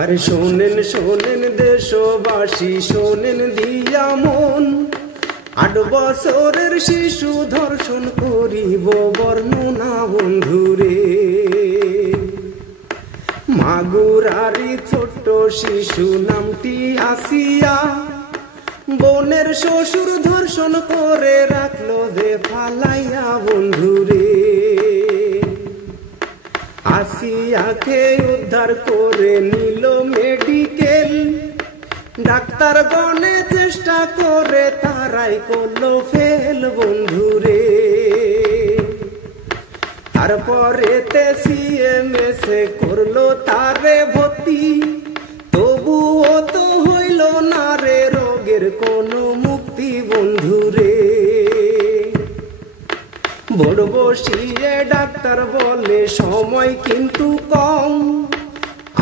আরে শোনেন শোনেন দেশবাসী, শোনেন দিয়া মন, ৮ বছরের শিশু ধর্ষণ করিব বর্ণনা বন্ধুরে। মাগুরারি ছোট্ট শিশু নামটি আসিয়া, বোনের শ্বশুর ধর্ষণ করে রাখলো যে ফালাইয়া বন্ধুরে। আসিয়াকে উদ্ধার করে নিল মেডিকেল, ডাক্তার গণে চেষ্টা করে তারাই করলো ফেল বন্ধুরে। তারপরে সিএমএস করলো তারে ভর্তি, তবুও তো হইল না রে রোগের কোনো মুক্তি বন্ধুরে। বড় বসিয়ে ডাক্তার বলে সময় কিন্তু কম,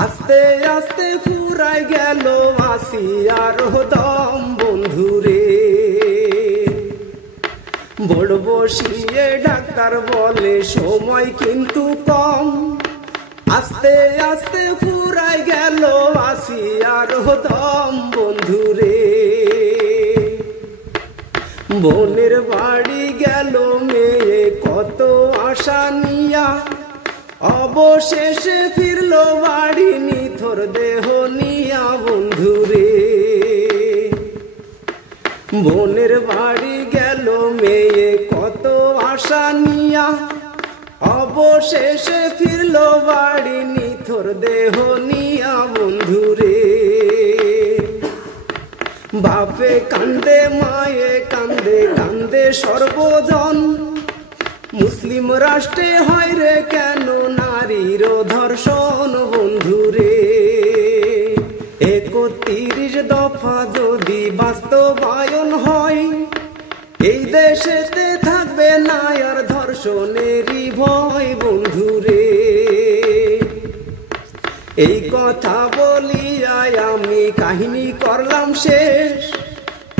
আস্তে আস্তে ফুরাই গেল আসিয়ার দম বন্ধুরে। বড় বসিয়ে ডাক্তার বলে সময় কিন্তু কম, আস্তে আস্তে ফুরাই গেল আসিয়ার দম বন্ধুরে। বোনের বাড়ি গেল মেয়ে কত আশা নিয়া, অবশেষে ফিরল বাড়ি নিথর দেহ নিয়া বন্ধুরে। বোনের বাড়ি গেল মেয়ে কত আশা নিয়া, অবশেষে ফিরল বাড়ি নিথর দেহ নিয়া বন্ধুরে। বাপে কান্দে মায়ে কান্দে, কান্দে সর্বজন, মুসলিম রাষ্ট্রে হয় রে কেন নারীর ধর্ষণ বন্ধুরে। ৩১ দফা যদি বাস্তবায়ন হয়, এই দেশেতে থাকবে না আর ধর্ষণেরই ভয় বন্ধুরে। এই কথা বলিয়া আমি কাহিনী করলাম শেষ,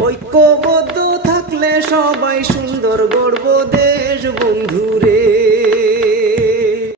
ঐক্যবদ্ধ থাকলে সবাই সুন্দর গড়ব দেশ বন্ধুরে।